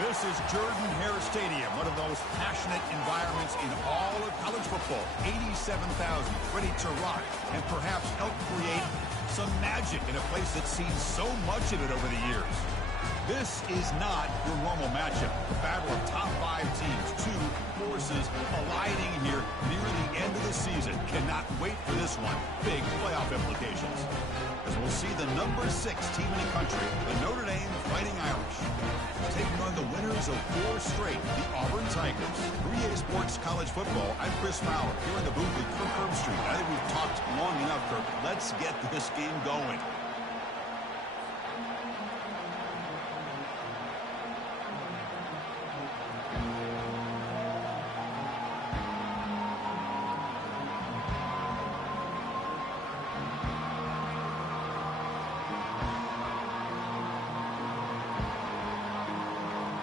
This is Jordan-Hare Stadium, one of the most passionate environments in all of college football. 87,000 ready to rock and perhaps help create some magic in a place that's seen so much of it over the years. This is not your normal matchup. The battle of top 5 teams, 2 forces colliding here near the end of the season. Cannot wait for this one. Big playoff implications. As we'll see the number 6 team in the country, the Notre Dame Fighting Irish, taking on the winners of 4 straight, the Auburn Tigers. 3A Sports College Football, I'm Chris Fowler, here in the booth with Kirk Herbstreit. I think we've talked long enough, Kirk. Let's get this game going.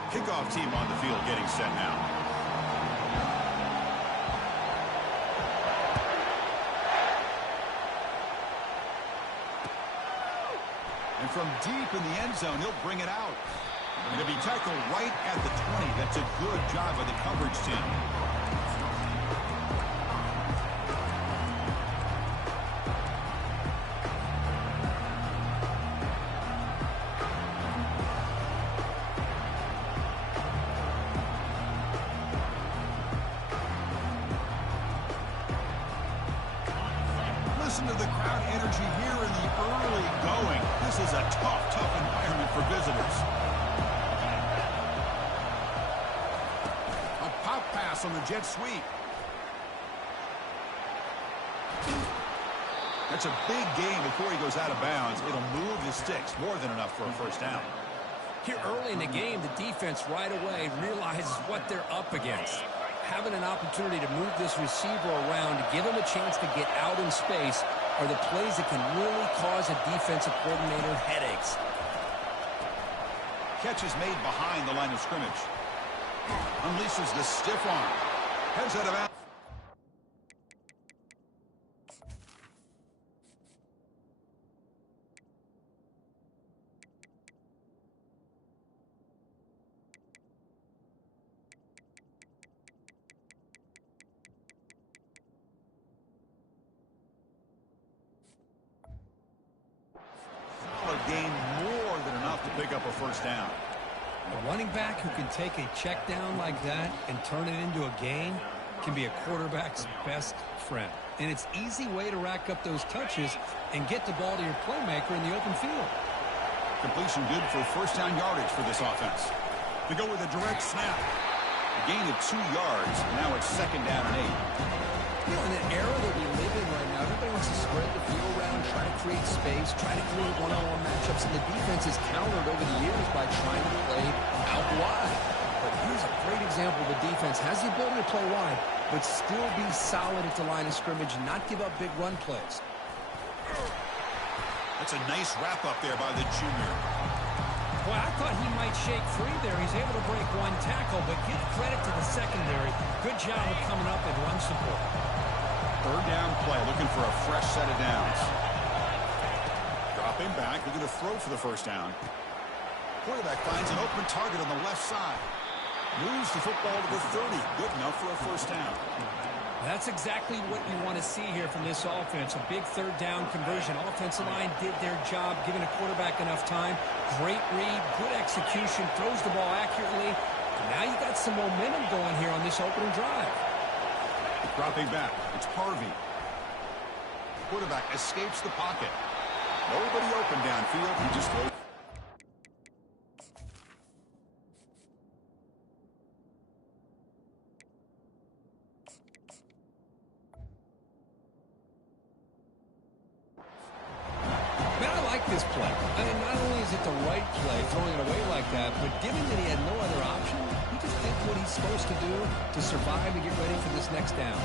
Kickoff team on the field getting set now. And from deep in the end zone, he'll bring it out. Going to be tackled right at the 20. That's a good job by the coverage team. Listen to the crowd energy here in the early going. This is a tough environment for visitors. A pop pass on the jet sweep. That's a big gain before he goes out of bounds. It'll move the sticks, more than enough for a first down. Here early in the game, the defense right away realizes what they're up against. Having an opportunity to move this receiver around to give him a chance to get out in space are the plays that can really cause a defensive coordinator headaches. Catch is made behind the line of scrimmage. Unleashes the stiff arm. Heads out of bounds. Gain more than enough to pick up a first down. A running back who can take a check down like that and turn it into a gain can be a quarterback's best friend. And it's an easy way to rack up those touches and get the ball to your playmaker in the open field. Completion good for first down yardage for this offense. They go with a direct snap. A gain of 2 yards. Now it's second down and 8. You know, in the era that we live in right now, everybody wants to spread the field around, try to create space, try to create one-on-one matchups, and the defense has countered over the years by trying to play out wide. But here's a great example. The defense has the ability to play wide, but still be solid at the line of scrimmage and not give up big run plays. That's a nice wrap-up there by the junior. Well, I thought he might shake free there. He's able to break 1 tackle, but give credit to the secondary. Good job of coming up and run support. Third down play, looking for a fresh set of downs. Dropping back, looking to throw for the first down. Quarterback finds an open target on the left side. Moves the football to the 30. Good enough for a first down. That's exactly what you want to see here from this offense. A big third down conversion. Offensive line did their job, giving a quarterback enough time. Great read, good execution, throws the ball accurately. And now you got some momentum going here on this opening drive. Dropping back, it's Harvey. Quarterback escapes the pocket. Nobody open downfield. He just throws. Man, I like this play. I mean, not only is it the right play, throwing it away like that, but given that he had no other option, he just did what he's supposed to do to survive and get ready for this next down.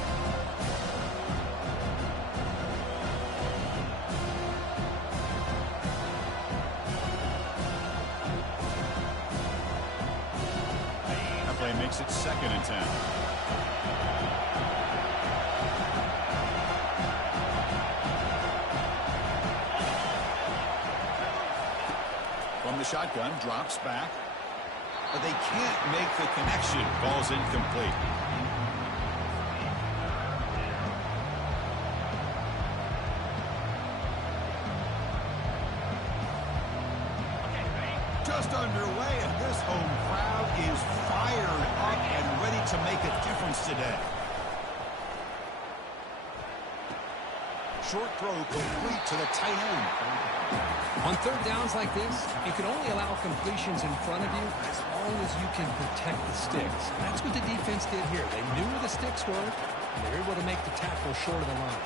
That play makes it 2nd and 10. From the shotgun, drops back. but they can't make the connection. Ball's incomplete. Just underway, and this home crowd is fired up and ready to make a difference today. Short throw complete to the tight end. On third downs like this, you can only allow completions in front of you as long as you can protect the sticks. That's what the defense did here. They knew where the sticks were, and they were able to make the tackle short of the line.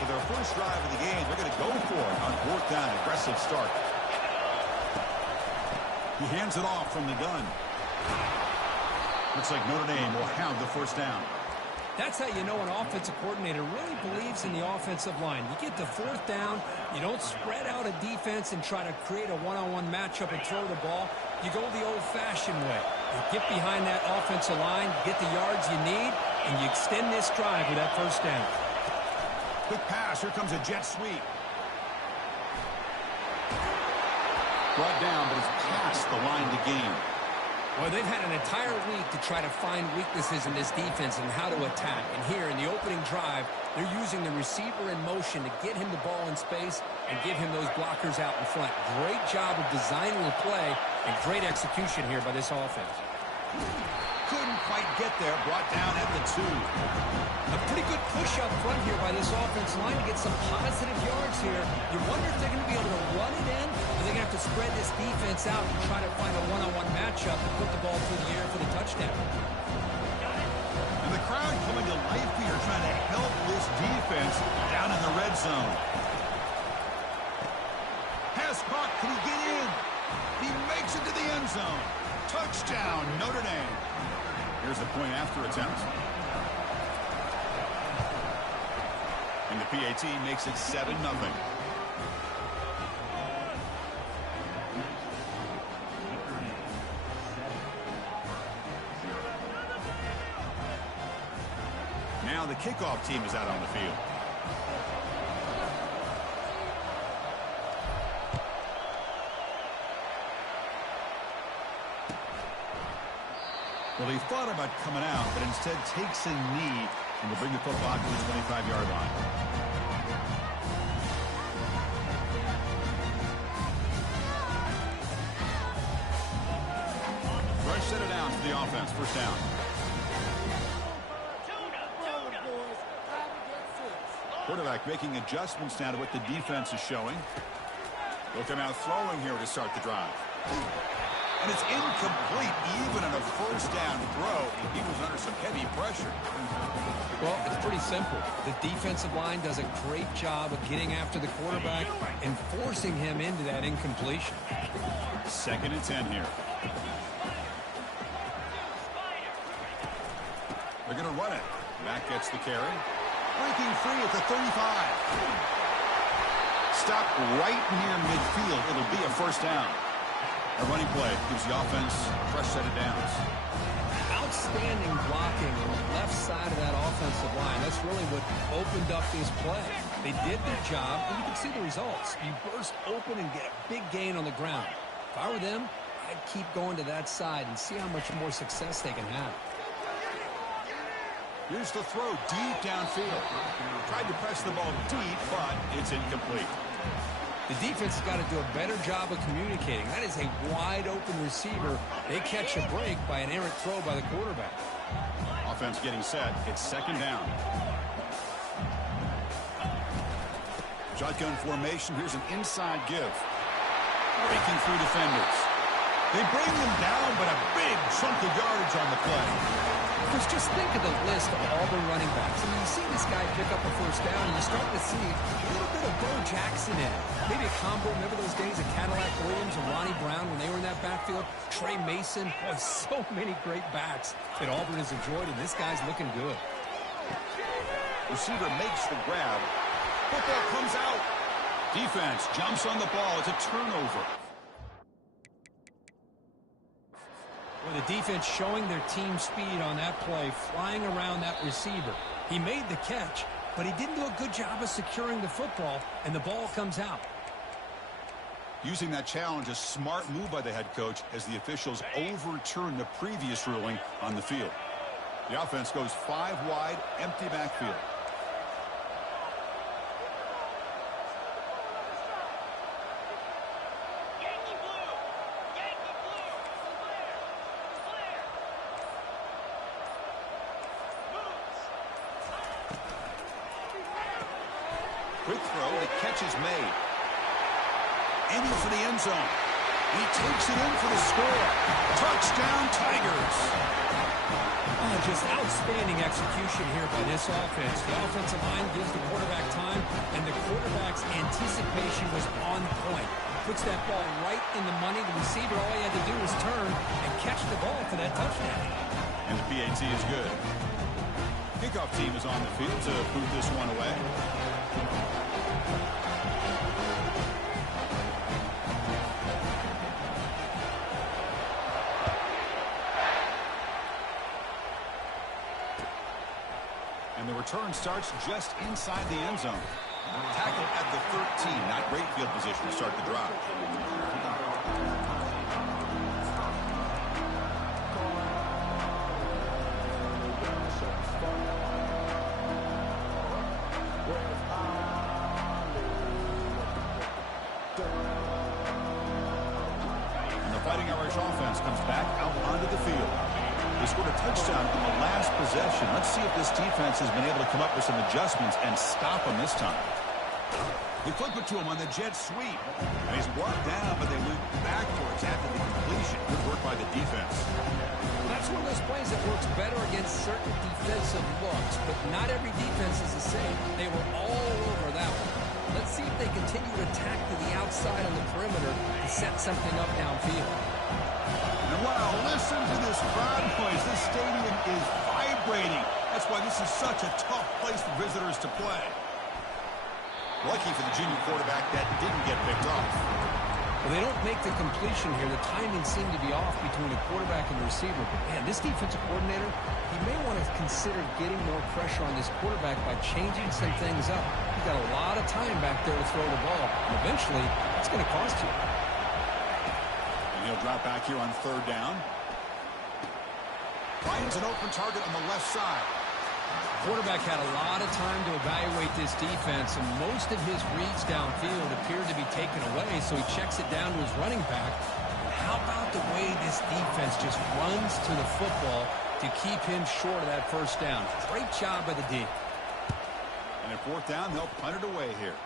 So their first drive of the game, they're going to go for it on fourth down. Aggressive start. He hands it off from the gun. Looks like Notre Dame will have the first down. That's how you know an offensive coordinator really believes in the offensive line. You get to fourth down, you don't spread out a defense and try to create a one-on-one matchup and throw the ball. You go the old-fashioned way. You get behind that offensive line, get the yards you need, and you extend this drive with that first down. Quick pass. Here comes a jet sweep. Brought down, but it's past the line to gain. Well, they've had an entire week to try to find weaknesses in this defense and how to attack. And here in the opening drive, they're using the receiver in motion to get him the ball in space and give him those blockers out in front. Great job of designing the play and great execution here by this offense. Couldn't quite get there. Brought down at the 2. A pretty good push up front here by this offensive line to get some positive yards here. You wonder if they're going to be able to run it in, or they're going to have to spread this defense out and try to find a one-on-one matchup and put the ball through the air for the touchdown. And the crowd coming to life here, trying to help this defense down in the red zone. Pass caught. Can he get in? He makes it to the end zone. Touchdown, Notre Dame. Here's the point after attempt. And the PAT makes it 7-0. Now the kickoff team is out on the field. Well, he thought about coming out, but instead takes a knee and will bring the football to the 25-yard line. Fresh set it down to the offense. First down. Quarterback making adjustments now to what the defense is showing. They'll come out throwing here to start the drive. And it's incomplete, even on a first down throw. He was under some heavy pressure. Well, it's pretty simple. The defensive line does a great job of getting after the quarterback and forcing him into that incompletion. 2nd and 10 here. They're going to run it. Back gets the carry. Breaking free at the 35. Stopped right near midfield. It'll be a first down. A running play gives the offense a fresh set of downs. Outstanding blocking on the left side of that offensive line. That's really what opened up this play. They did their job, and you can see the results. You burst open and get a big gain on the ground. If I were them, I'd keep going to that side and see how much more success they can have. Here's the throw deep downfield. Tried to press the ball deep, but it's incomplete. The defense has got to do a better job of communicating. That is a wide-open receiver. They catch a break by an errant throw by the quarterback. Offense getting set. It's 2nd down. Shotgun formation. Here's an inside give. Breaking through defenders. They bring them down, but a big chunk of yardage on the play. Because just think of the list of Auburn running backs. I mean, you see this guy pick up a first down, and you start to see a little bit of Bo Jackson in it. Maybe a combo. Remember those days of Cadillac Williams and Ronnie Brown when they were in that backfield? Trey Mason. Boy, so many great backs that Auburn has enjoyed, and this guy's looking good. Receiver makes the grab. Football comes out. Defense jumps on the ball. It's a turnover. Well, the defense showing their team speed on that play, flying around that receiver. He made the catch, but he didn't do a good job of securing the football, and the ball comes out. Using that challenge, a smart move by the head coach as the officials overturn the previous ruling on the field. The offense goes 5 wide, empty backfield. Quick throw, the catch is made. Aiming for the end zone. He takes it in for the score. Touchdown, Tigers. Oh, just outstanding execution here by this offense. The offensive line gives the quarterback time, and the quarterback's anticipation was on point. Puts that ball right in the money. The receiver, all he had to do was turn and catch the ball for that touchdown. And the PAT is good. Kickoff team is on the field to boot this one away. And the return starts just inside the end zone. Tackle at the 13. Not great field position to start the drive. And the Fighting Irish offense comes back out onto the field. They scored a touchdown on the last possession. Let's see if this defense has been able to come up with some adjustments and stop them this time. They flip it to him on the jet sweep. And he's brought down, but they went backwards after the completion. Good work by the defense. Well, that's one of those plays that works better against certain defensive looks, but not every defense is the same. They were all over that one. Let's see if they continue to attack to the outside on the perimeter to set something up downfield. And wow, listen to this crowd noise. This stadium is vibrating. That's why this is such a tough place for visitors to play. Lucky for the junior quarterback that didn't get picked off. Well, they don't make the completion here. The timing seemed to be off between the quarterback and the receiver. But, man, this defensive coordinator, he may want to consider getting more pressure on this quarterback by changing some things up. He's got a lot of time back there to throw the ball. And eventually, it's going to cost you. He'll drop back here on 3rd down. Finds an open target on the left side. Quarterback had a lot of time to evaluate this defense, and most of his reads downfield appeared to be taken away, so he checks it down to his running back. How about the way this defense just runs to the football to keep him short of that 1st down? Great job by the D. And at 4th down, they'll punt it away here.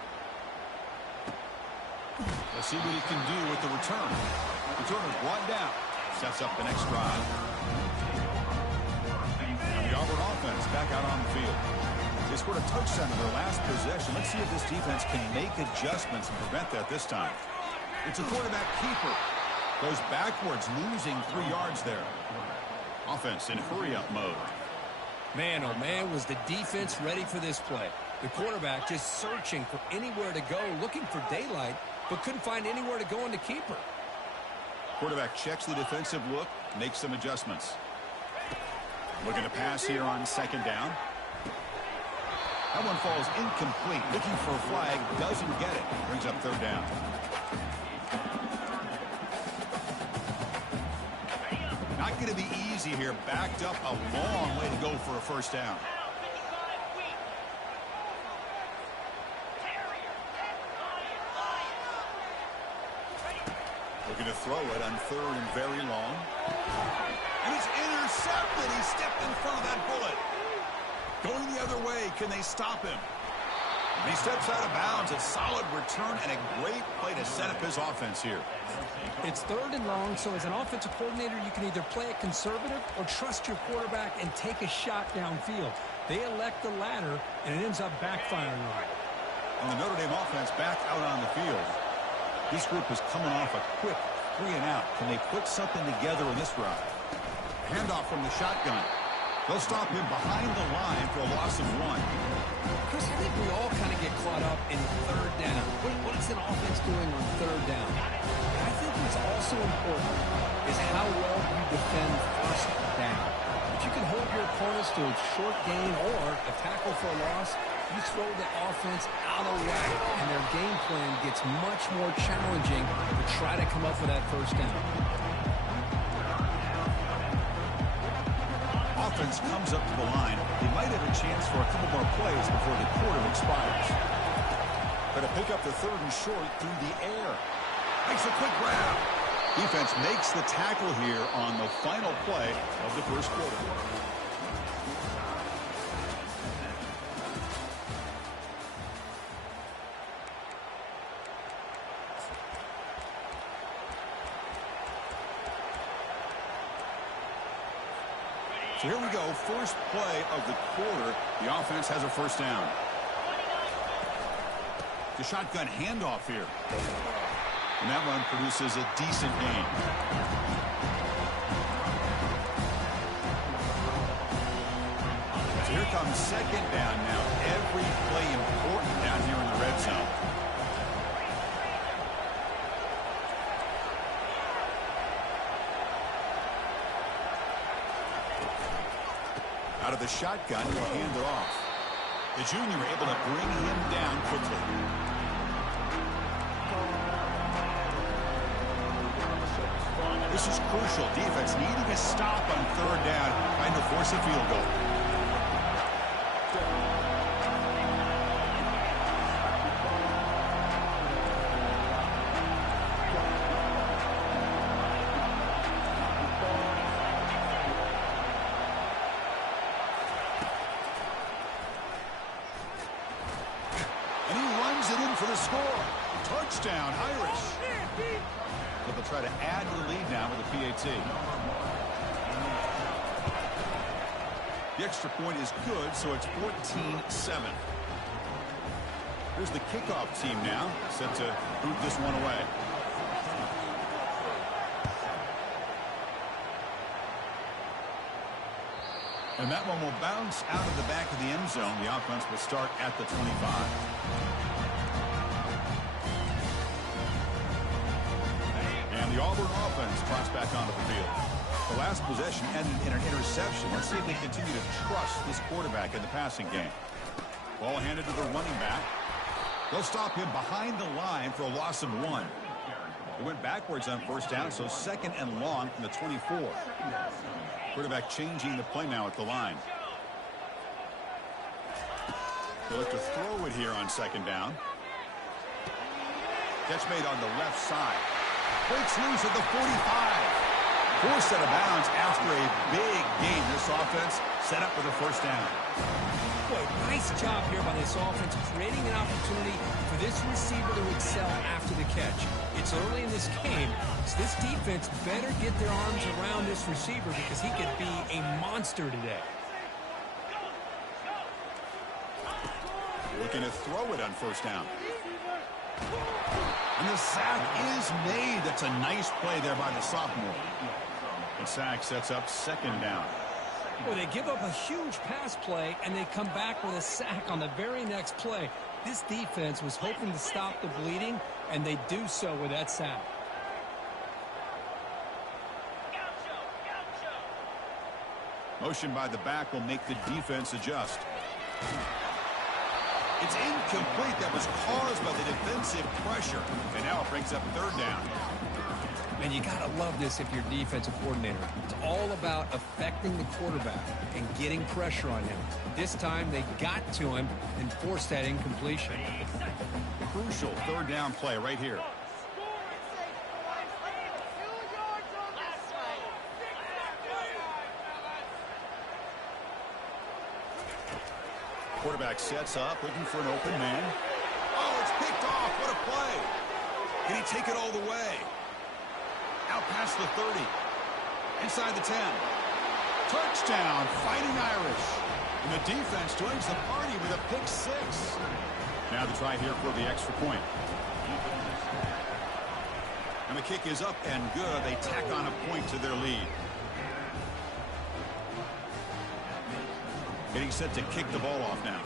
Let's see what he can do with the return. Returner brought down. Sets up the next drive. And the Auburn offense back out on the field. They scored a touchdown in their last possession. Let's see if this defense can make adjustments and prevent that this time. It's a quarterback keeper. Goes backwards, losing 3 yards there. Offense in hurry-up mode. Man, oh man, was the defense ready for this play. The quarterback just searching for anywhere to go, looking for daylight, but couldn't find anywhere to go in the keeper. Quarterback checks the defensive look, makes some adjustments. Looking to pass here on 2nd down. That one falls incomplete. Looking for a flag, doesn't get it. Brings up 3rd down. Not going to be easy here. Backed up a long way to go for a 1st down. Looking to throw it on 3rd and very long. And it's intercepted. He stepped in front of that bullet. Going the other way. Can they stop him? And he steps out of bounds. A solid return and a great play to set up his offense here. It's 3rd and long, so as an offensive coordinator, you can either play it conservative or trust your quarterback and take a shot downfield. They elect the latter, and it ends up backfiring on them. And the Notre Dame offense back out on the field. This group is coming off a quick 3-and-out. Can they put something together in this drive? Handoff from the shotgun. They'll stop him behind the line for a loss of 1. Chris, I think we all kind of get caught up in 3rd down. What is an offense doing on 3rd down? And I think what's also important is how well you defend 1st down. If you can hold your opponents to a short gain or a tackle for a loss, You throw the offense out of whack, and their game plan gets much more challenging to try to come up with that first down. Offense comes up to the line. They might have a chance for a couple more plays before the quarter expires. Going to pick up the 3rd and short through the air. Makes a quick grab. Defense makes the tackle here on the final play of the first quarter. So here we go, first play of the quarter. The offense has a first down. The shotgun handoff here. And that one produces a decent gain. So here comes second down now. Every play important down here in the red zone. Out of the shotgun, he'll hand it off. The junior able to bring him down quickly. This is crucial. Defense needing a stop on 3rd down, trying to force a field goal. And he runs it in for the score. Touchdown, Irish. But they'll try to add to the lead now with the PAT. The extra point is good, so it's 14-7. Here's the kickoff team now, set to boot this one away. And that one will bounce out of the back of the end zone. The offense will start at the 25. The Auburn offense trots back onto the field. The last possession ended in an interception. Let's see if they continue to trust this quarterback in the passing game. Ball handed to the running back. They'll stop him behind the line for a loss of 1. They went backwards on first down, so 2nd and long from the 24. Quarterback changing the play now at the line. They'll look to throw it here on 2nd down. Catch made on the left side. Breaks loose at the 45. Forced out of bounds after a big gain. This offense set up with a first down. Boy, nice job here by this offense, creating an opportunity for this receiver to excel after the catch. It's early in this game, so this defense better get their arms around this receiver because he could be a monster today. Looking to throw it on first down. And the sack is made. That's a nice play there by the sophomore. The sack sets up 2nd down. Well, they give up a huge pass play, and they come back with a sack on the very next play. This defense was hoping to stop the bleeding, and they do so with that sack. Motion by the back will make the defense adjust. It's incomplete. That was caused by the defensive pressure. And now it brings up 3rd down. And you got to love this if you're defensive coordinator. It's all about affecting the quarterback and getting pressure on him. This time they got to him and forced that incompletion. Crucial 3rd down play right here. Quarterback sets up, looking for an open man. Oh, it's picked off. What a play. Can he take it all the way? Out past the 30. Inside the 10. Touchdown, Fighting Irish. And the defense joins the party with a pick 6. Now the try here for the extra point. And the kick is up and good. They tack on a point to their lead. Getting set to kick the ball off now.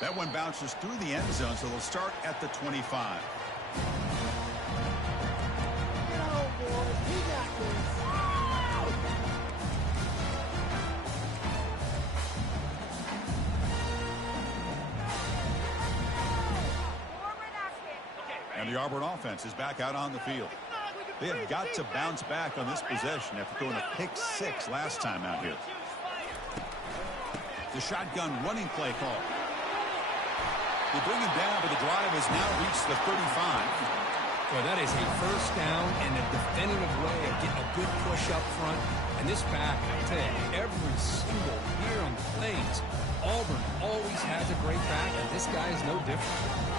That one bounces through the end zone, so they'll start at the 25. The Auburn offense is back out on the field. They have got to bounce back on this possession after throwing a pick 6 last time out here. The shotgun running play call. They bring him down, but the drive has now reached the 35. Well, that is a first down and a definitive way of getting a good push up front. And this back, I tell you, every single year on the plays, Auburn always has a great back, and this guy is no different.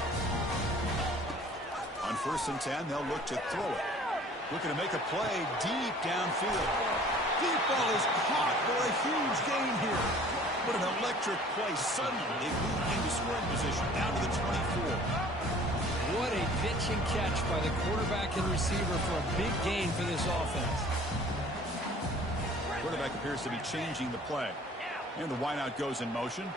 On 1st and 10, they'll look to throw it. Looking to make a play deep downfield. Deep ball is caught for a huge gain here. What an electric play. Suddenly, they move into scoring position down to the 24. What a pitch and catch by the quarterback and receiver for a big gain for this offense. Quarterback appears to be changing the play. And the wideout goes in motion.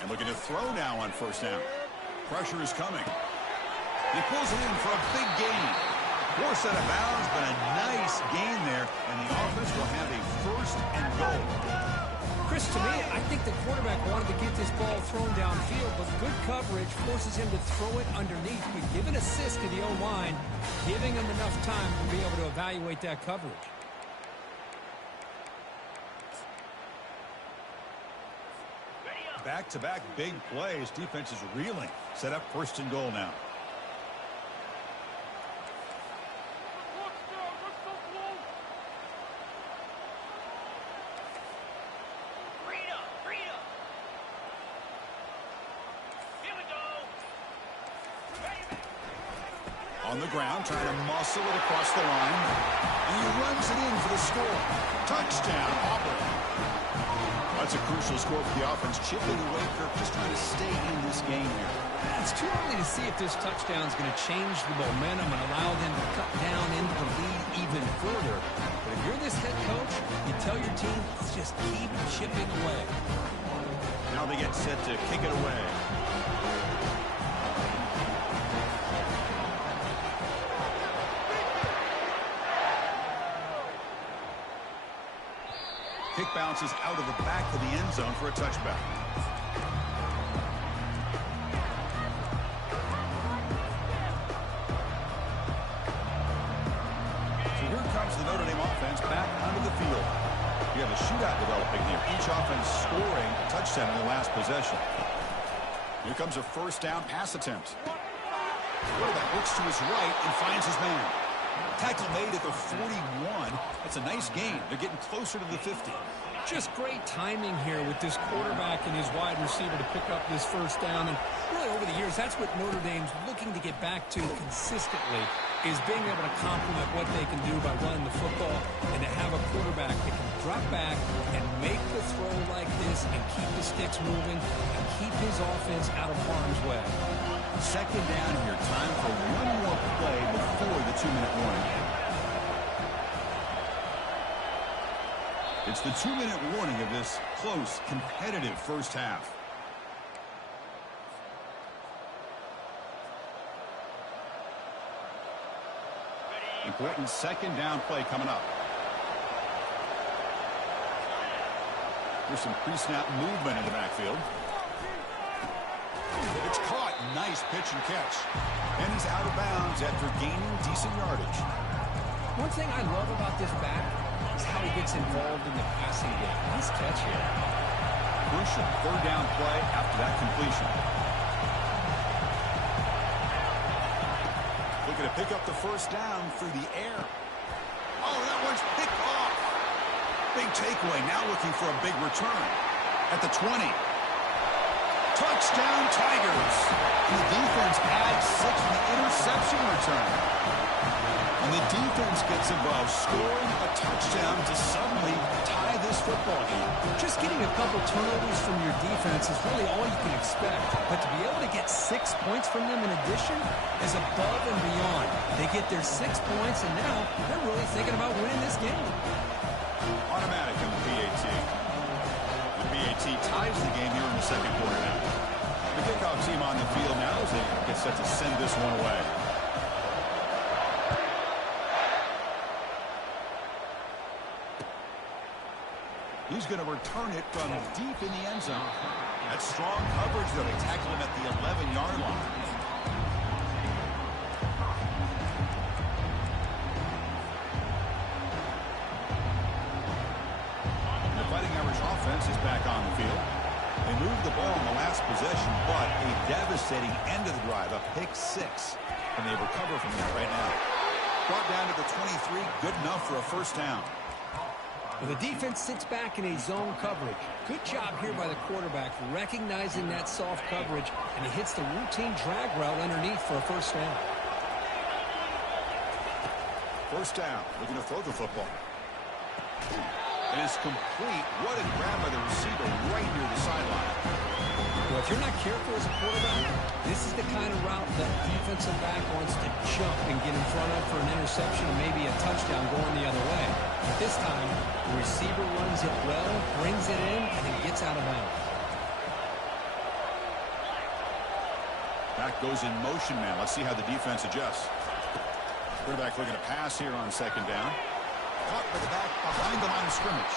And looking to throw now on 1st down. Pressure is coming. He pulls it in for a big gain. Forced out of bounds, but a nice gain there. And the offense will have a 1st and goal. Chris, to me, I think the quarterback wanted to get this ball thrown downfield, but good coverage forces him to throw it underneath. But give an assist to the O-line, giving him enough time to be able to evaluate that coverage. Back-to-back big plays. Defense is reeling. Set up 1st and goal now. On the ground, trying to muscle it across the line. And he runs it in for the score. Touchdown, Auburn. That's a crucial score for the offense. Chipping away, Kirk, just trying to stay in this game here. It's too early to see if this touchdown is going to change the momentum and allow them to cut down into the lead even further. But if you're this head coach, you tell your team, just keep chipping away. Now they get set to kick it away. Kick bounces out of the back of the end zone for a touchback. So here comes the Notre Dame offense back onto the field. We have a shootout developing here. Each offense scoring a touchdown in the last possession. Here comes a 1st down pass attempt. Quarterback looks to his right and finds his man. Tackle made at the 41. That's a nice gain. They're getting closer to the 50. Just great timing here with this quarterback and his wide receiver to pick up this 1st down. And really over the years, that's what Notre Dame's looking to get back to consistently, is being able to complement what they can do by running the football and to have a quarterback that can drop back and make the throw like this and keep the sticks moving and keep his offense out of harm's way. 2nd down here. Time for one more play before the 2-minute warning. It's the 2-minute warning of this close, competitive 1st half. Important 2nd down play coming up. There's some pre-snap movement in the backfield. It's caught. Nice pitch and catch. And he's out of bounds after gaining decent yardage. One thing I love about this back is how he gets involved in the passing game. Nice catch here. Crucial 3rd down play after that completion. Looking to pick up the 1st down through the air. Oh, that one's picked off. Big takeaway. Now looking for a big return. At the 20. Touchdown, Tigers. And the defense adds 6 on the interception return. And the defense gets involved, scoring a touchdown to suddenly tie this football game. Just getting a couple turnovers from your defense is really all you can expect. But to be able to get 6 points from them in addition is above and beyond. They get their 6 points, and now they're really thinking about winning this game. Automatic on the PAT. The PAT ties the game here in the 2nd quarter now. The kickoff team on the field now as they get set to send this one away. He's going to return it from deep in the end zone. That's strong coverage, though. They tackle him at the 11-yard line. The Fighting Irish offense is back on the field. They moved the ball in the last possession, but a devastating end of the drive, a pick six. And they recover from that right now. Brought down to the 23, good enough for a first down. Well, the defense sits back in a zone coverage. Good job here by the quarterback, recognizing that soft coverage, and he hits the routine drag route underneath for a first down. First down, looking to throw the football. It is complete. What a grab by the receiver right near the sideline. Well, if you're not careful as a quarterback, this is the kind of route that defensive back wants to jump and get in front of for an interception and maybe a touchdown going the other way. But this time, the receiver runs it well, brings it in, and then gets out of bounds. Back goes in motion now. Let's see how the defense adjusts. Quarterback looking to pass here on second down. Caught by the back behind the line of scrimmage.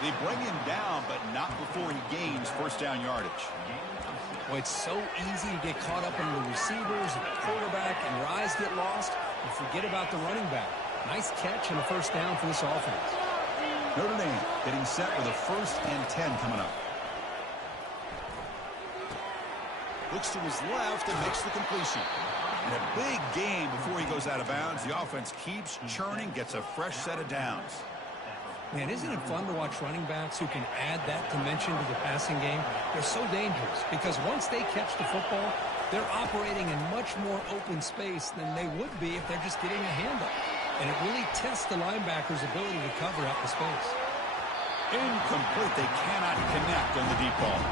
They bring him down, but not before he gains first down yardage. Well, it's so easy to get caught up in the receivers and the quarterback, and your eyes get lost. You forget about the running back. Nice catch and a first down for this offense. Notre Dame getting set with a 1st and 10 coming up. Looks to his left and makes the completion. And a big gain before he goes out of bounds. The offense keeps churning, gets a fresh set of downs. Man, isn't it fun to watch running backs who can add that dimension to the passing game? They're so dangerous because once they catch the football, they're operating in much more open space than they would be if they're just getting a handoff. And it really tests the linebacker's ability to cover out the space. Incomplete. They cannot connect on the deep ball.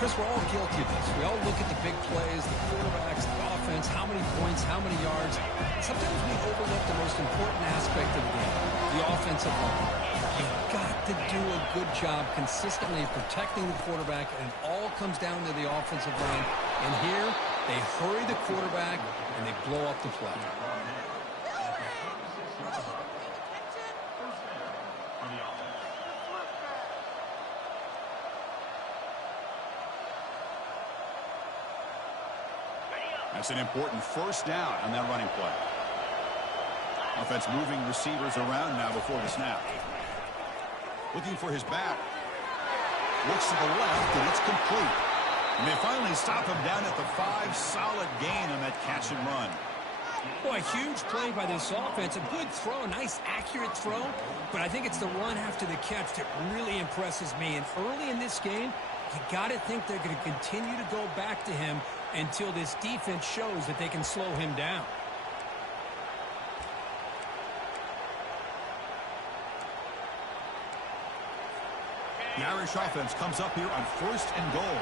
Chris, we're all guilty of this. We all look at the big plays, the quarterbacks, the offense, how many points, how many yards. Sometimes we overlook the most important aspect of the game, the offensive line. You've got to do a good job consistently protecting the quarterback, and it all comes down to the offensive line. And here, they hurry the quarterback, and they blow up the play. That's an important first down on that running play. Offense moving receivers around now before the snap. Looking for his back. Looks to the left, and it's complete. And they finally stop him down at the 5. Solid gain on that catch and run. Boy, huge play by this offense. A good throw, a nice accurate throw. But I think it's the run after the catch that really impresses me. And early in this game, you got to think they're going to continue to go back to him until this defense shows that they can slow him down. The Irish offense comes up here on 1st and goal.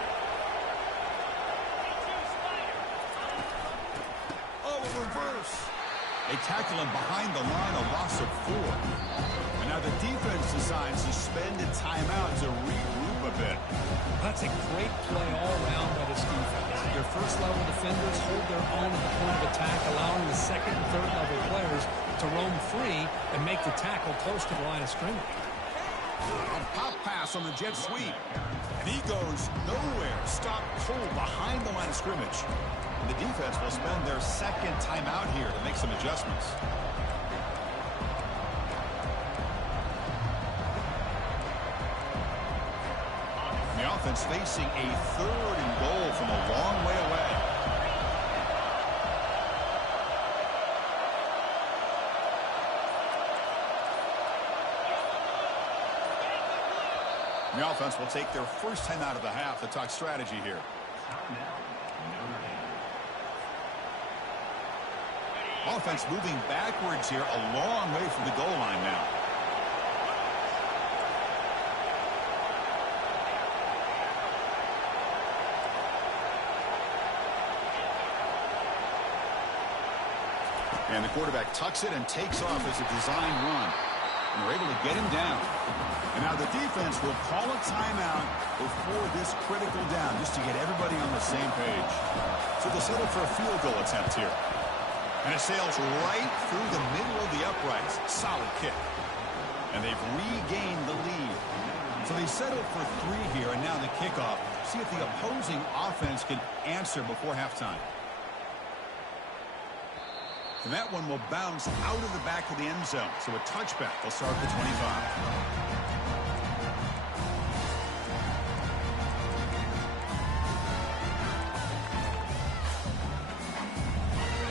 Oh, a reverse. They tackle him behind the line, a loss of 4. And now the defense decides to spend a timeout to regroup a bit. That's a great play all around by this defense. Their first-level defenders hold their own at the point of attack, allowing the second and third-level players to roam free and make the tackle close to the line of scrimmage. A pop pass on the jet sweep. And he goes nowhere. Stopped cold behind the line of scrimmage. And the defense will spend their second timeout here to make some adjustments. The offense facing a 3rd and goal from a long way away. The offense will take their first time out of the half to talk strategy here. Offense moving backwards here, a long way from the goal line now. And the quarterback tucks it and takes off as a design run. And they're able to get him down. And now the defense will call a timeout before this critical down, just to get everybody on the same page. So they'll settle for a field goal attempt here. And it sails right through the middle of the uprights. Solid kick. And they've regained the lead. So they settled for 3 here, and now the kickoff. See if the opposing offense can answer before halftime. And that one will bounce out of the back of the end zone. So a touchback. They'll start at the 25.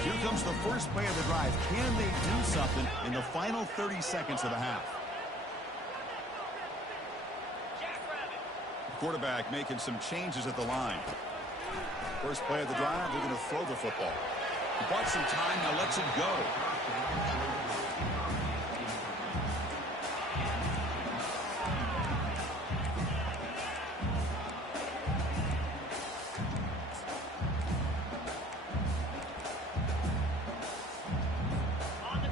Here comes the first play of the drive. Can they do something in the final 30 seconds of the half? The quarterback making some changes at the line. First play of the drive, they're going to throw the football. He bought some time, now lets it go.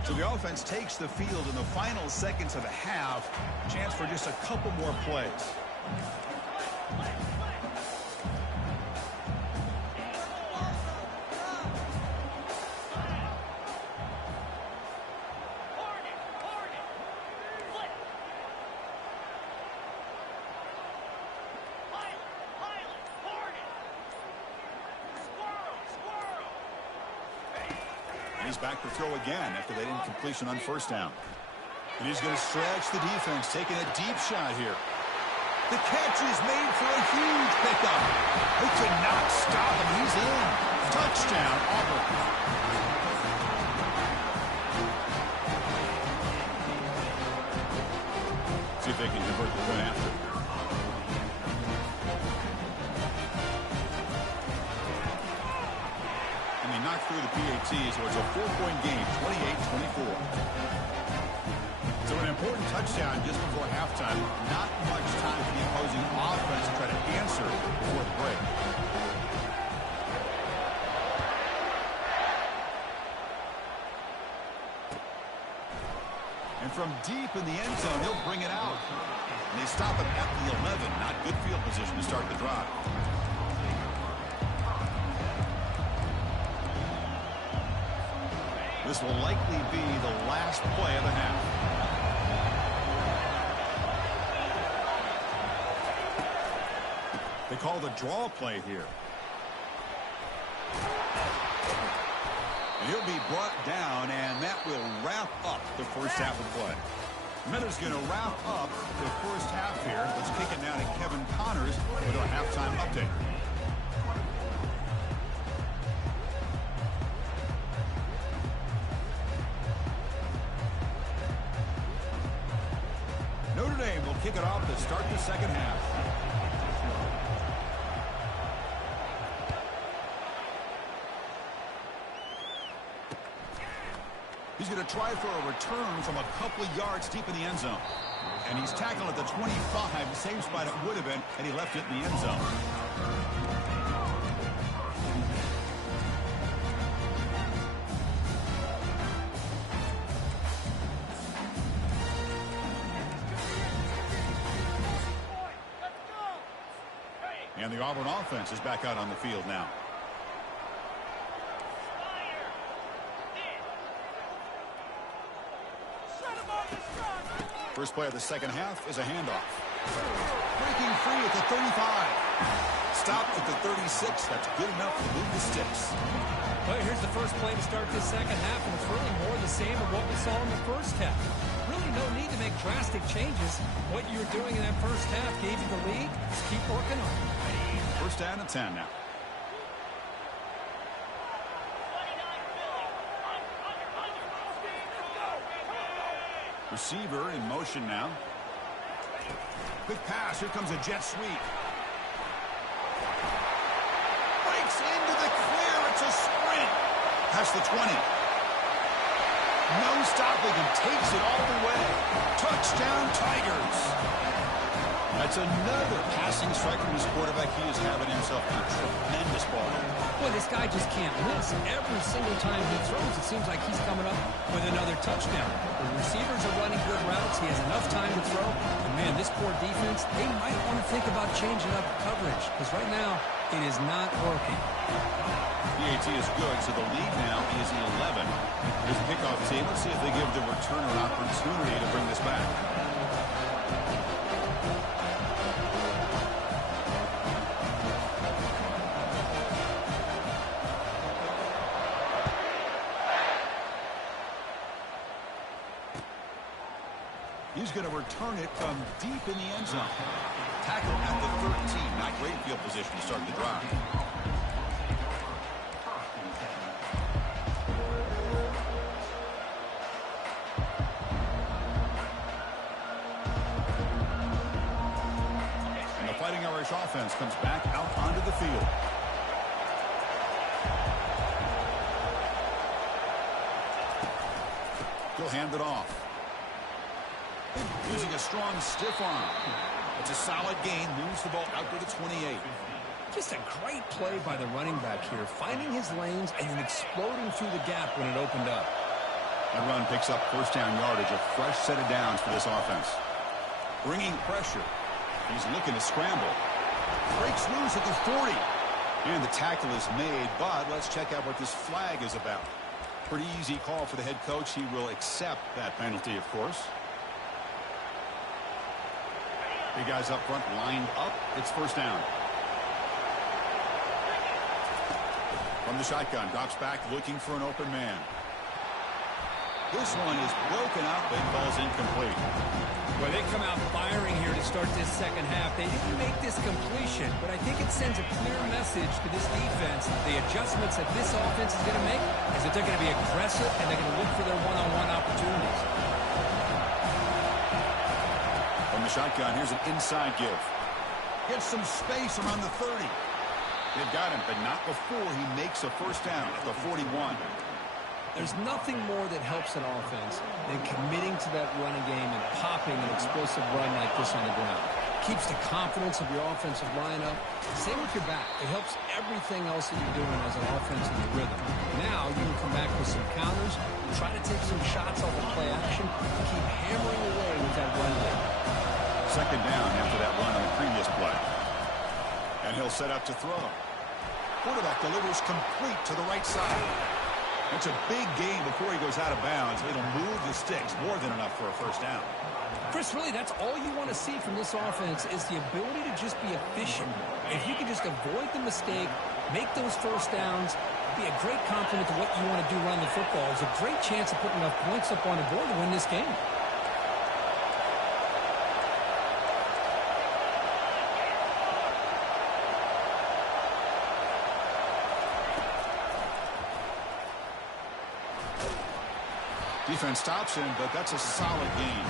So the offense takes the field in the final seconds of the half. Chance for just a couple more plays. He's back to throw again after they didn't completion on first down. And he's going to stretch the defense, taking a deep shot here. The catch is made for a huge pickup. They could not stop him. He's in. Touchdown, Auburn. See if they can convert the point after. Knocked through the PAT, so it's a 4-point game, 28-24. So an important touchdown just before halftime. Not much time for the opposing offense to try to answer before the break. And from deep in the end zone, he'll bring it out. And they stop him at the 11. Not good field position to start the drive. This will likely be the last play of the half. They call the draw play here. And he'll be brought down, and that will wrap up the first half of play. Miller's going to wrap up the first half here. Let's kick it now to Kevin Connors with our halftime update. Notre Dame will kick it off to start the second half. He's going to try for a return from a couple of yards deep in the end zone. And he's tackled at the 25, the same spot it would have been, and he left it in the end zone. And the Auburn offense is back out on the field now. First play of the second half is a handoff. Breaking free at the 35. Stopped at the 36. That's good enough to move the sticks. Well, here's the first play to start this second half, and it's really more the same of what we saw in the first half. Really no need to make drastic changes. What you were doing in that first half gave you the lead. Just keep working on it. First down and 10 now. Receiver in motion now. Quick pass. Here comes a jet sweep. Breaks into the clear. It's a sprint. Past the 20. No stopping and takes it all the way. Touchdown, Tigers. That's another passing strike from his quarterback. He is having himself a tremendous ball. Well, this guy just can't miss. Every single time he throws, it seems like he's coming up with another touchdown. The receivers are running good routes. He has enough time to throw. And, man, this poor defense, they might want to think about changing up coverage because right now it is not working. PAT is good, so the lead now is 11. Here's the kickoff team. Let's see if they give the returner an opportunity to bring this back. he's going to return it from deep in the end zone. Tackle at the 13. Not great field position to start the drive. And the Fighting Irish offense comes back out onto the field. He'll hand it off. Using a strong stiff arm. It's a solid gain. Moves the ball out to the 28. Just a great play by the running back here, finding his lanes and then exploding through the gap when it opened up. That run picks up first down yardage, a fresh set of downs for this offense. Bringing pressure. He's looking to scramble. Breaks loose at the 40. And the tackle is made, but let's check out what this flag is about. Pretty easy call for the head coach. He will accept that penalty, of course. Big guys up front lined up. It's first down. From the shotgun, drops back looking for an open man. This one is broken up and falls incomplete. Well, they come out firing here to start this second half. They didn't make this completion, but I think it sends a clear message to this defense. The adjustments that this offense is going to make is that they're going to be aggressive and they're going to look for their one-on-one opportunities. From the shotgun, here's an inside give. Gets some space around the 30. They've got him, but not before he makes a first down at the 41. There's nothing more that helps an offense than committing to that running game and popping an explosive run like this on the ground. Keeps the confidence of your offensive lineup. Same with your back. It helps everything else that you're doing as an offense in the rhythm. Now you can come back with some counters, try to take some shots off of play action, and keep hammering away with that run leg. Second down after that run on the previous play. And he'll set up to throw. Quarterback delivers complete to the right side. It's a big gain before he goes out of bounds. It'll move the sticks, more than enough for a first down. Chris, really, that's all you want to see from this offense is the ability to just be efficient. If you can just avoid the mistake, make those first downs, be a great complement to what you want to do running the football, there's a great chance of putting enough points up on the board to win this game. Defense stops him, but that's a solid gain.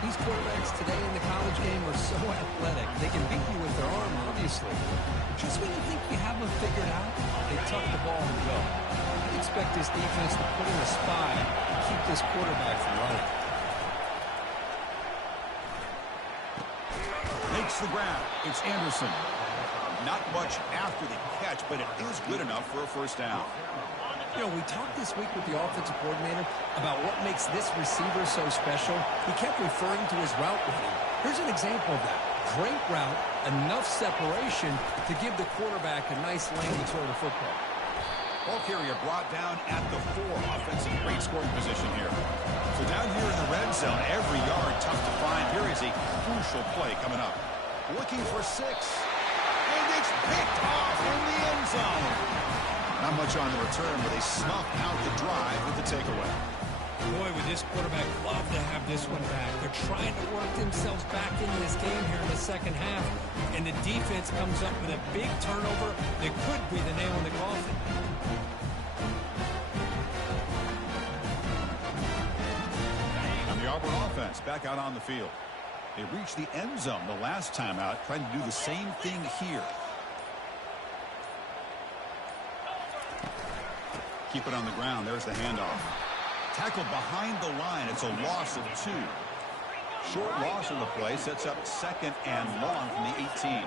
These quarterbacks today in the college game are so athletic. They can beat you with their arm, obviously. Just when you think you have them figured out, they tuck the ball and go. I expect this defense to put in a spy and keep this quarterback from running. Makes the grab. It's Anderson. Not much after the catch, but it is good enough for a first down. You know, we talked this week with the offensive coordinator about what makes this receiver so special. He kept referring to his route running. Here's an example of that. Great route, enough separation to give the quarterback a nice lane to throw the football. Ball carrier brought down at the 4. Offensive great scoring position here. So down here in the red zone, every yard tough to find. Here is a crucial play coming up. Looking for 6. And it's picked off in the end zone. Not much on the return, but they snuff out the drive with the takeaway. Boy, would this quarterback love to have this one back. They're trying to work themselves back into this game here in the second half, and the defense comes up with a big turnover that could be the nail in the coffin. And the Auburn offense back out on the field. They reached the end zone the last time out, trying to do the same thing here. Keep it on the ground. There's the handoff. Tackled behind the line. It's a loss of 2. Short loss of the play sets up second and long from the 18.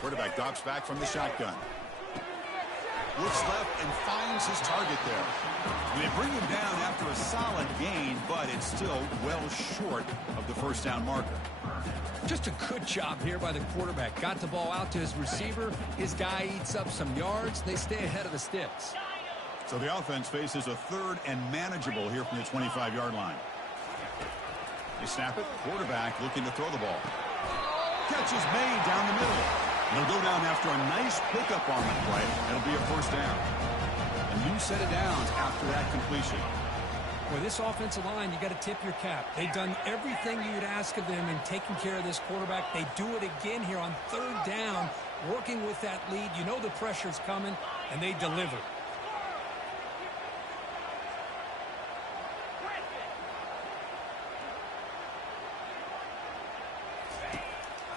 Quarterback drops back from the shotgun. Looks left and finds his target there. They bring him down after a solid gain, but it's still well short of the first down marker. Just a good job here by the quarterback. Got the ball out to his receiver. His guy eats up some yards. They stay ahead of the sticks. So the offense faces a third and manageable here from the 25-yard line. They snap it. Quarterback looking to throw the ball. Catch is made down the middle. They'll go down after a nice pickup on the play. It'll be a first down. A new set of downs after that completion. With this offensive line, you got to tip your cap. They've done everything you would ask of them in taking care of this quarterback. They do it again here on third down, working with that lead. You know the pressure's coming, and they deliver.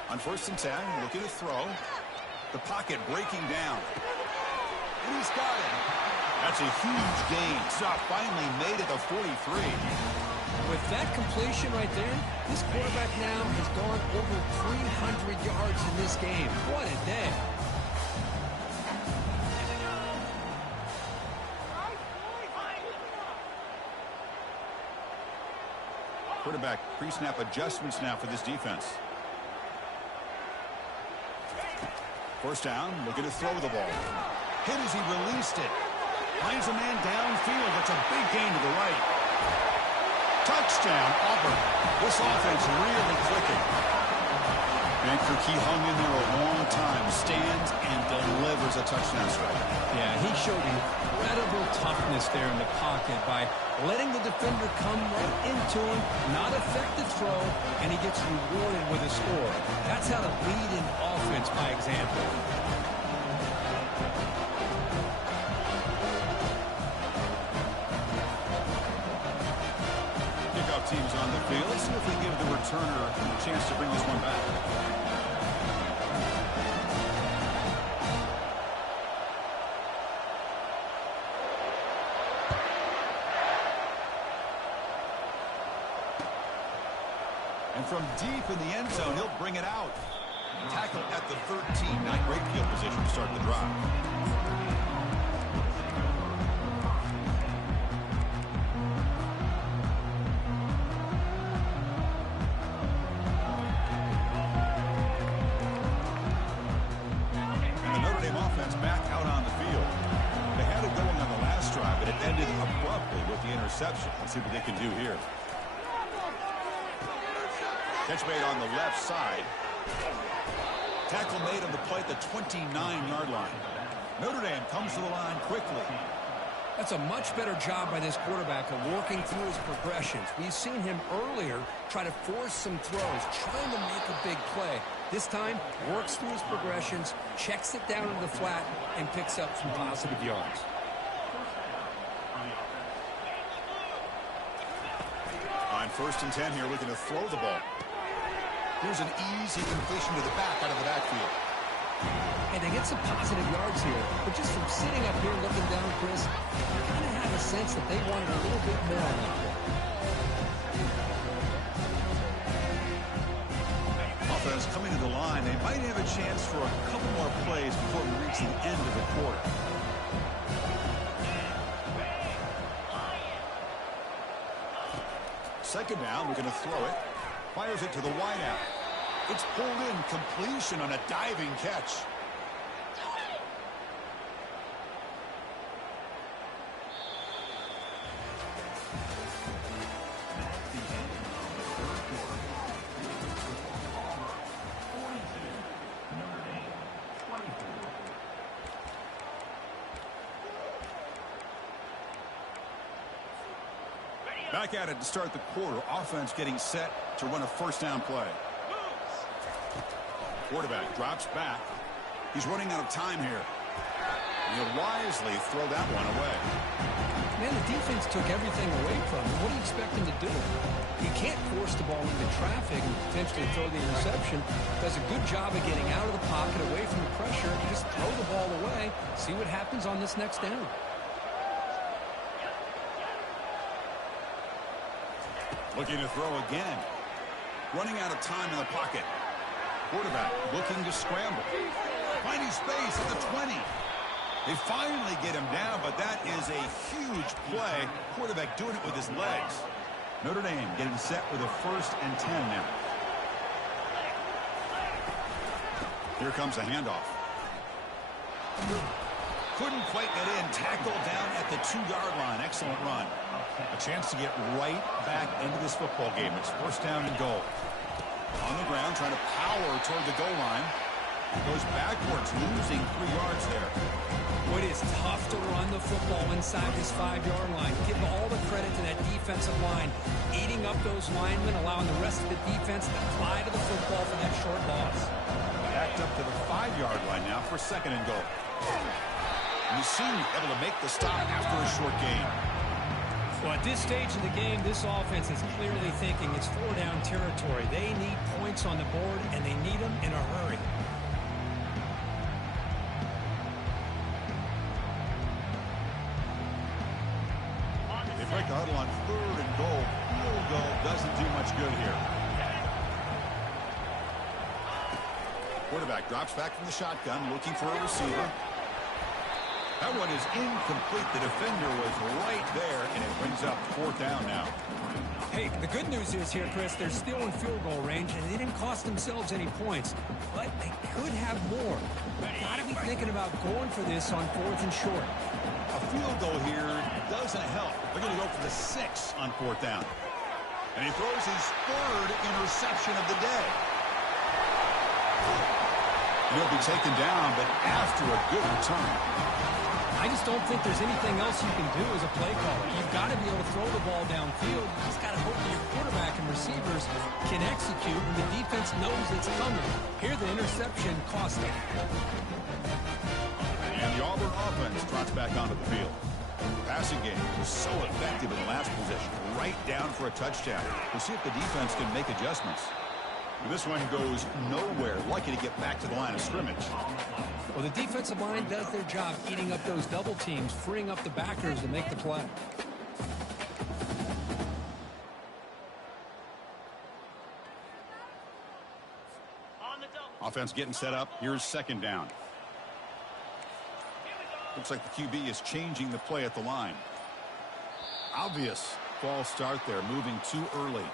On 1st and 10, looking to throw. The pocket breaking down. And he's got it. That's a huge gain. Stop finally made it to 43. With that completion right there, this quarterback now has gone over 300 yards in this game. What a day. Quarterback pre-snap adjustments now for this defense. First down, looking to throw the ball. Hit as he released it. Finds a man downfield. That's a big gain to the right. Touchdown, Auburn. This offense really clicking. Van he hung in there a long time, stands and delivers a touchdown strike. Yeah, he showed incredible toughness there in the pocket by letting the defender come right into him, not affect the throw, and he gets rewarded with a score. That's how to lead an offense by example. Kickoff team's on the field. Let's see if we give the returner a chance to bring this one back. And from deep in the end zone, he'll bring it out. Tackle at the 13. Not great field position to start the drive. And the Notre Dame offense back out on the field. They had it going on the last drive, but it ended abruptly with the interception. Let's see what they can do here. Catch made on the left side. Tackle made on the play at the 29-yard line. Notre Dame comes to the line quickly. That's a much better job by this quarterback of working through his progressions. We've seen him earlier try to force some throws, trying to make a big play. This time, works through his progressions, checks it down in the flat, and picks up some positive yards. On 1st and 10 here, looking to throw the ball. Here's an easy completion to the back out of the backfield. Hey, they get some positive yards here, but just from sitting up here looking down, Chris, I kind of have a sense that they wanted a little bit more on that play. Offense coming to the line. They might have a chance for a couple more plays before we reach the end of the quarter. Second down, we're going to throw it. Fires it to the wideout. It's pulled in. Completion on a diving catch. Back at it to start the quarter. Offense getting set to run a first down play. Quarterback drops back. He's running out of time here. He'll wisely throw that one away. Man, the defense took everything away from him. What do you expect him to do? He can't force the ball into traffic and potentially throw the interception. Does a good job of getting out of the pocket, away from the pressure, and just throw the ball away. See what happens on this next down. Looking to throw again. Running out of time in the pocket. Quarterback looking to scramble. Finding space at the 20. They finally get him down, but that is a huge play. Quarterback doing it with his legs. Notre Dame getting set with a 1st and 10 now. Here comes the handoff. Couldn't quite get in. Tackled down at the 2-yard line. Excellent run. A chance to get right back into this football game. It's 1st down and goal. On the ground, trying to power toward the goal line. Goes backwards, losing 3 yards there. Boy, it is tough to run the football inside this 5-yard line. Give all the credit to that defensive line. Eating up those linemen, allowing the rest of the defense to fly to the football for that short loss. Backed up to the 5-yard line now for 2nd and goal. Mussini able to make the stop after a short gain. Well, at this stage of the game, this offense is clearly thinking it's 4-down territory. They need points on the board, and they need them in a hurry. They break the huddle on 3rd and goal. Field goal doesn't do much good here. Quarterback drops back from the shotgun, looking for a receiver. That one is incomplete. The defender was right there, and it brings up 4th down now. Hey, the good news is here, Chris, they're still in field goal range, and they didn't cost themselves any points, but they could have more. Got to be thinking about going for this on 4th and short. A field goal here doesn't help. They're going to go for the 6 on 4th down. And he throws his 3rd interception of the day. He'll be taken down, but after a good return. I just don't think there's anything else you can do as a play caller. You've got to be able to throw the ball downfield. You just got to hope that your quarterback and receivers can execute when the defense knows it's coming. Here, the interception cost them. And the Auburn offense trots back onto the field. The passing game was so effective in the last possession. Right down for a touchdown. We'll see if the defense can make adjustments. This one goes nowhere. Lucky to get back to the line of scrimmage. Well, the defensive line does their job eating up those double teams, freeing up the backers to make the play. Offense getting set up. Here's 2nd down. Looks like the QB is changing the play at the line. Obvious false start there, moving too early.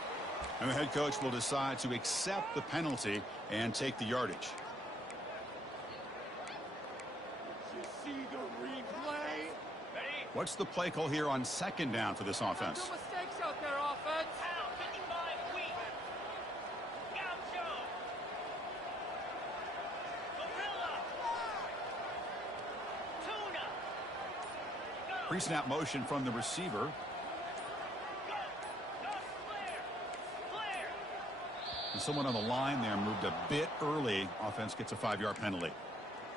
And the head coach will decide to accept the penalty and take the yardage. What's the play call here on 2nd down for this offense? No mistakes out there, offense. Pre-snap motion from the receiver. And someone on the line there moved a bit early. Offense gets a 5-yard penalty.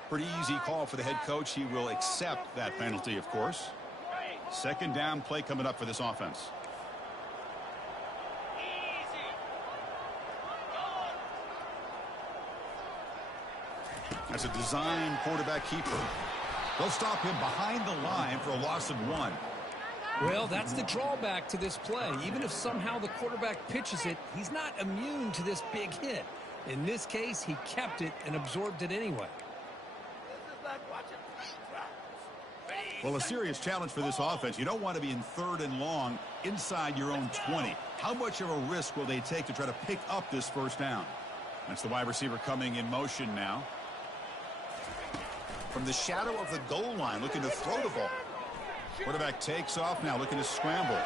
Pretty easy call for the head coach. He will accept that penalty, of course. 2nd down play coming up for this offense. That's a design quarterback keeper. They'll stop him behind the line for a loss of 1. Well, that's the drawback to this play. Even if somehow the quarterback pitches it, he's not immune to this big hit. In this case, he kept it and absorbed it anyway. Well, a serious challenge for this offense. You don't want to be in 3rd and long inside your own 20. How much of a risk will they take to try to pick up this 1st down? That's the wide receiver coming in motion now. From the shadow of the goal line, looking to throw the ball. Quarterback takes off now, looking to scramble.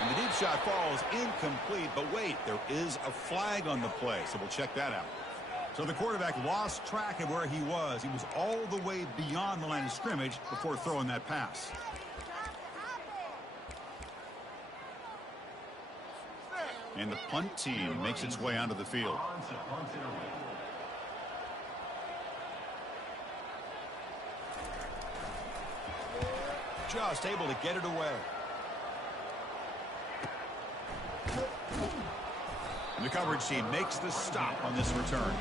And the deep shot falls incomplete, but wait, there is a flag on the play, so we'll check that out. So the quarterback lost track of where he was. He was all the way beyond the line of scrimmage before throwing that pass. And the punt team makes its way onto the field. Just able to get it away. And the coverage team makes the stop on this return.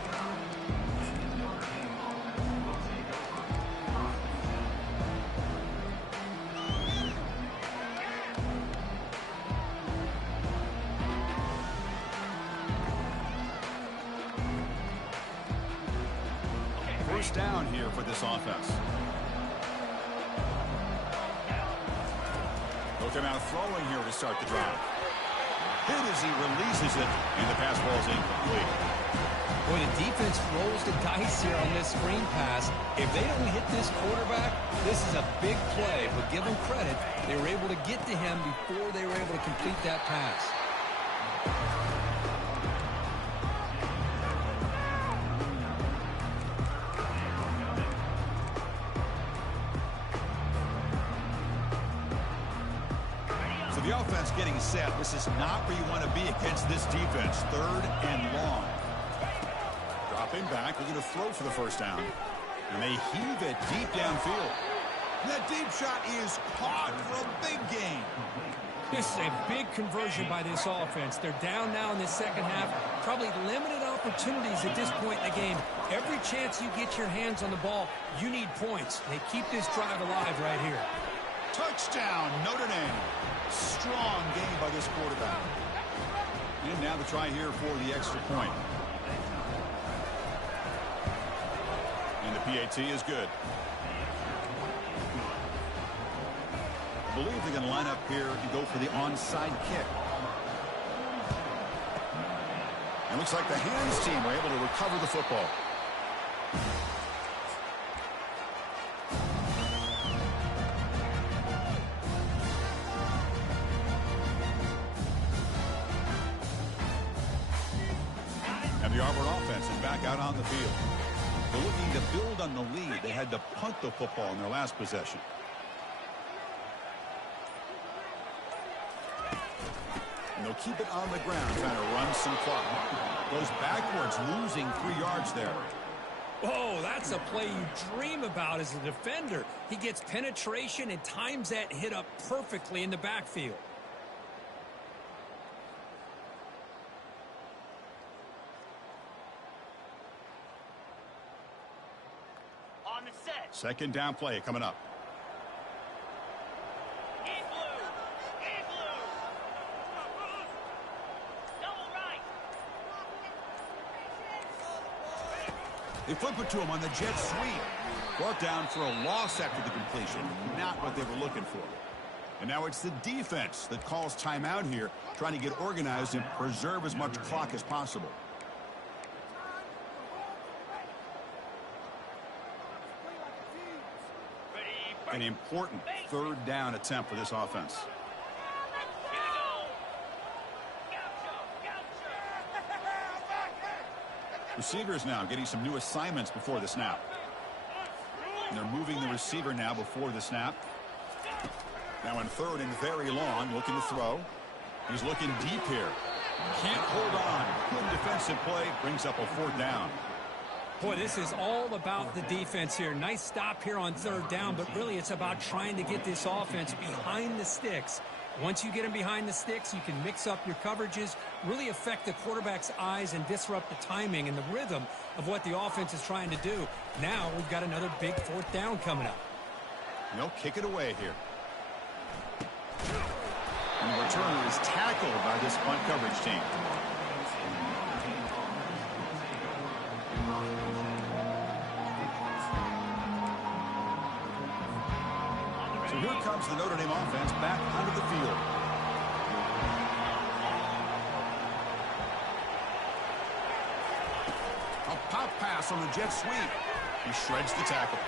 first down here for this offense. They'll come out throwing here to start the drive. Hit as he releases it, and the pass ball is incomplete. Boy, the defense rolls the dice here on this screen pass. If they don't hit this quarterback, this is a big play. But give them credit, they were able to get to him before they were able to complete that pass. So the offense getting set. This is not where you want to be against this defense. 3rd and long. Dropping back, looking to throw for the first down. And they heave it deep downfield. That deep shot is caught for a big gain. This is a big conversion by this offense. They're down now in the second half. Probably limited opportunities at this point in the game. Every chance you get your hands on the ball, you need points. They keep this drive alive right here. Touchdown, Notre Dame. Strong game by this quarterback. And now the try here for the extra point. And the PAT is good. I believe they're going to line up here and go for the onside kick. It looks like the hands team were able to recover the football. And the Auburn offense is back out on the field. They're looking to build on the lead. They had to punt the football in their last possession. And they'll keep it on the ground, trying to run some clock. Goes backwards, losing 3 yards there. Oh, that's a play you dream about as a defender. He gets penetration and times that hit up perfectly in the backfield. On the set. Second down play coming up. They flip it to him on the jet sweep. Brought down for a loss after the completion. Not what they were looking for. And now it's the defense that calls timeout here, trying to get organized and preserve as much clock as possible. An important 3rd down attempt for this offense. Receivers now getting some new assignments before the snap. And they're moving the receiver now before the snap. Now in 3rd and very long, looking to throw. He's looking deep here. Can't hold on. Good defensive play. Brings up a 4th down. Boy, this is all about the defense here. Nice stop here on 3rd down, but really it's about trying to get this offense behind the sticks. Once you get them behind the sticks, you can mix up your coverages, really affect the quarterback's eyes and disrupt the timing and the rhythm of what the offense is trying to do. Now we've got another big 4th down coming up. They'll kick it away here. And the returner is tackled by this punt coverage team. So here comes the Notre Dame offense back onto the field. A pop pass on the jet sweep. He shreds the tackle.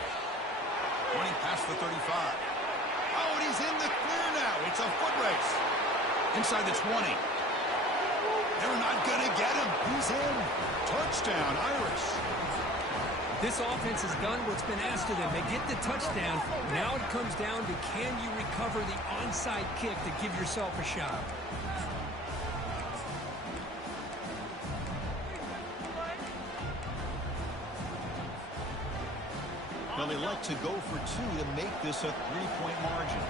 Running past the 35. Oh, and he's in the clear now. It's a foot race. Inside the 20. They're not going to get him. He's in. Touchdown, Irish. This offense has done what's been asked of them. They get the touchdown. Now it comes down to can you recover the onside kick to give yourself a shot. Now they like to go for 2 to make this a 3-point margin.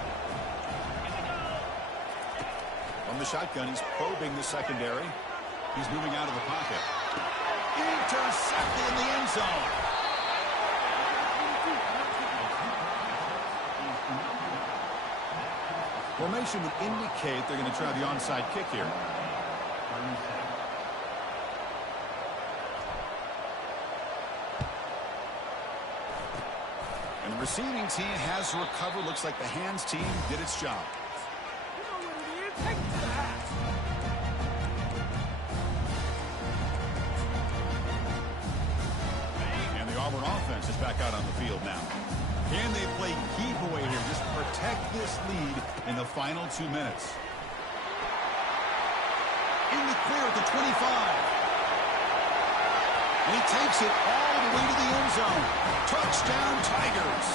From the shotgun, he's probing the secondary. He's moving out of the pocket. Intercepted in the end zone. Formation would indicate they're going to try the onside kick here. And the receiving team has to recover. Looks like the hands team did its job. And the Auburn offense is back out on the field now. Can they play keep away here? Just protect this lead in the final 2 minutes. In the clear at the 25. And he takes it all the way to the end zone. Touchdown, Tigers.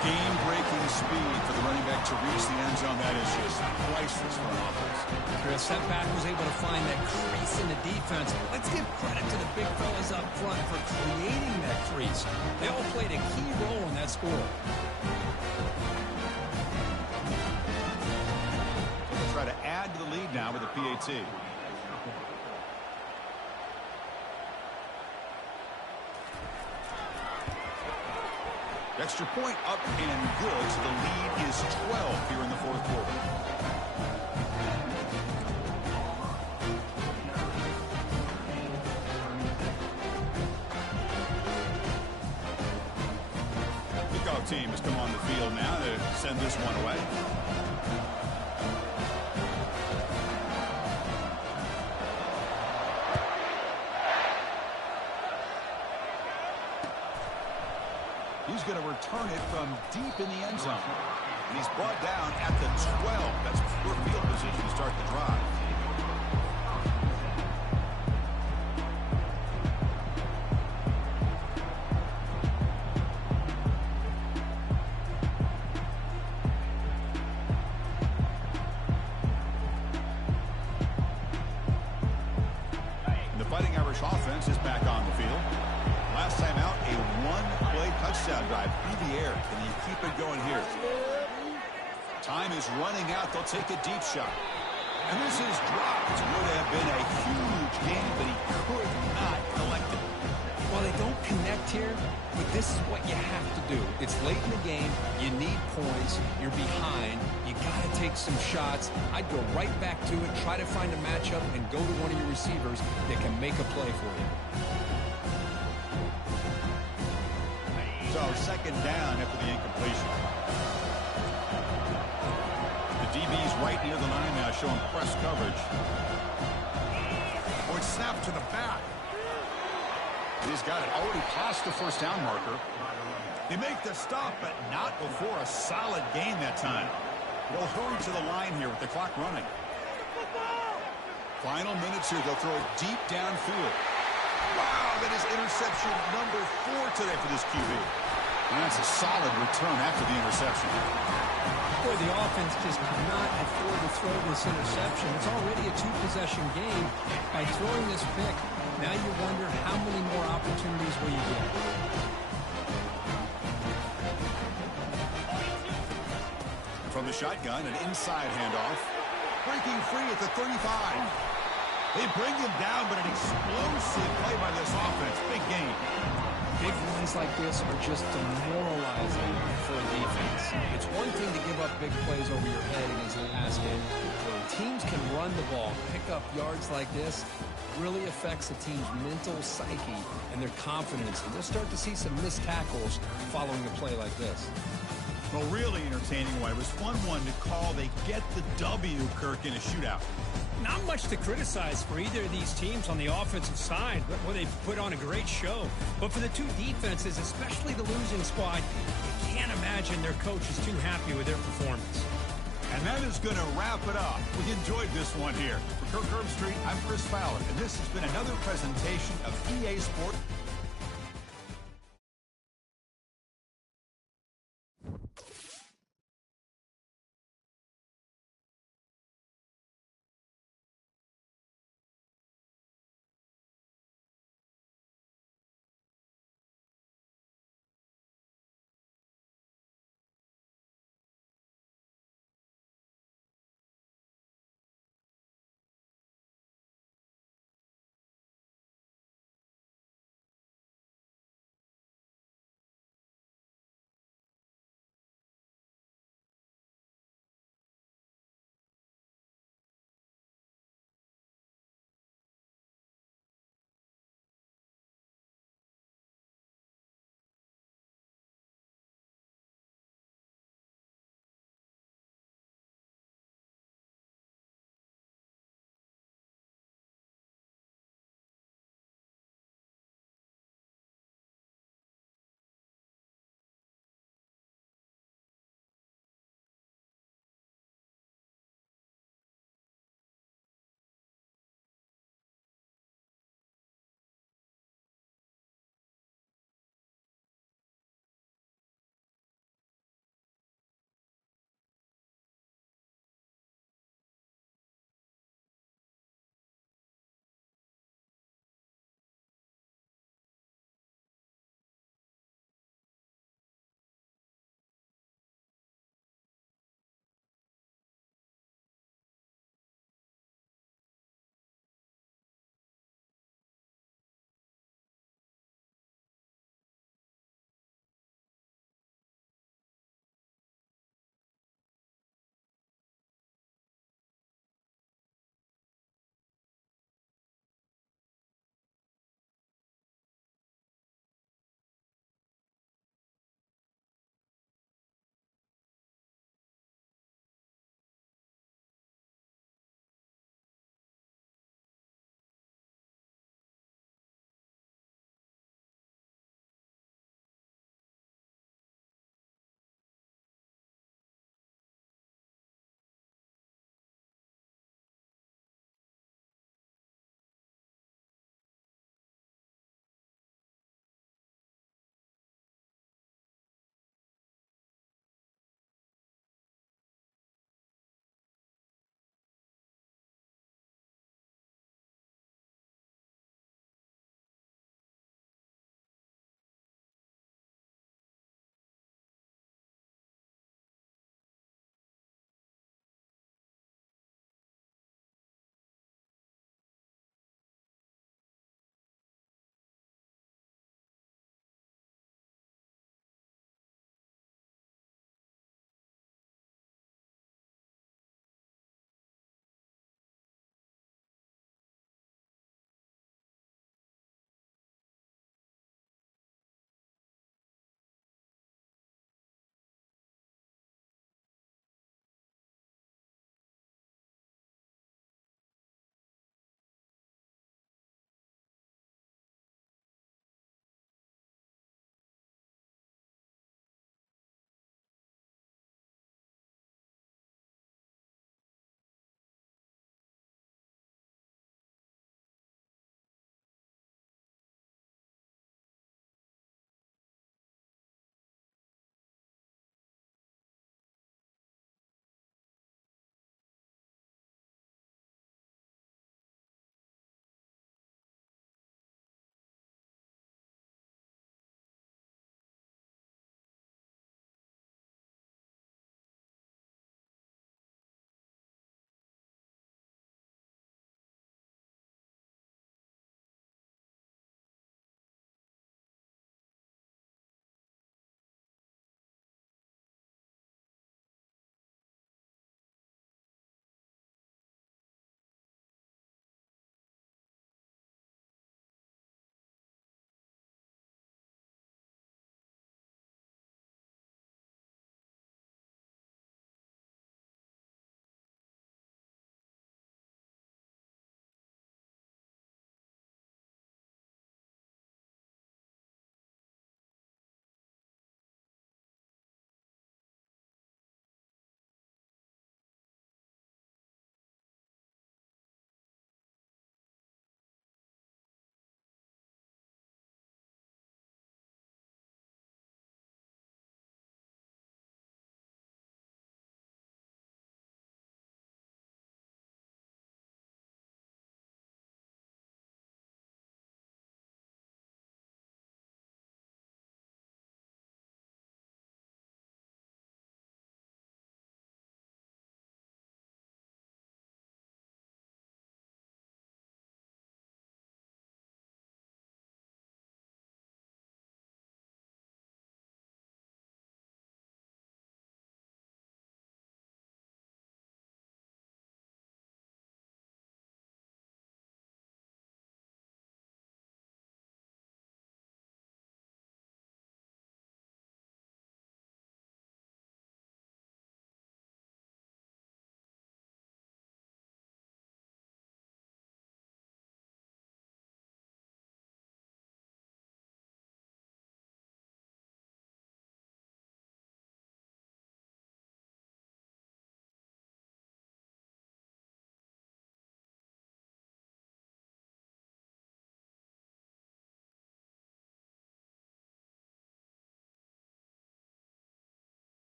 Game-breaking speed for the running back to reach the end zone. That is just priceless for an offense. Chris, that back was able to find that crease in the defense. Let's give credit to the big fellas up front for creating that crease. They all played a key role in that score. They'll try to add to the lead now with a PAT. Extra point up and good, so the lead is 12 here in the fourth quarter. Kickoff team has come on the field now to send this one away. He's going to return it from deep in the end zone. And he's brought down at the 12. That's poor field position to start the drive. And the Fighting Irish offense is back on the field. Last time out, a one-play touchdown drive through the air. Can you keep it going here? Time is running out. They'll take a deep shot. And this is dropped. It would have been a huge game, but he could not collect it. Well, they don't connect here, but this is what you have to do. It's late in the game. You need points. You're behind. You got to take some shots. I'd go right back to it, try to find a matchup, and go to one of your receivers that can make a play for you. So second down after the incompletion. The DB's right near the line now, showing press coverage. Oh, it's snapped to the back. He's got it already past the first down marker. They make the stop, but not before a solid gain that time. They'll hurry to the line here with the clock running. Final minutes here. They'll throw it deep downfield. Wow, that is interception number 4 today for this QB. And that's a solid return after the interception. Boy, the offense just cannot afford to throw this interception. It's already a 2-possession game. By throwing this pick, now you wonder how many more opportunities will you get. From the shotgun, an inside handoff. Breaking free at the 35. They bring him down, but an explosive play by this offense. Big game. Big runs like this are just demoralizing for a defense. It's one thing to give up big plays over your head against the pass game. When teams can run the ball, pick up yards like this, really affects the team's mental psyche and their confidence. And you'll start to see some missed tackles following a play like this. Well, really entertaining one. It was fun one to call. They get the W, Kirk, in a shootout. Not much to criticize for either of these teams on the offensive side. Well, they've put on a great show. But for the two defenses, especially the losing squad, you can't imagine their coach is too happy with their performance. And that is going to wrap it up. We enjoyed this one here. For Kirk Herbstreit, I'm Chris Fowler, and this has been another presentation of EA Sports.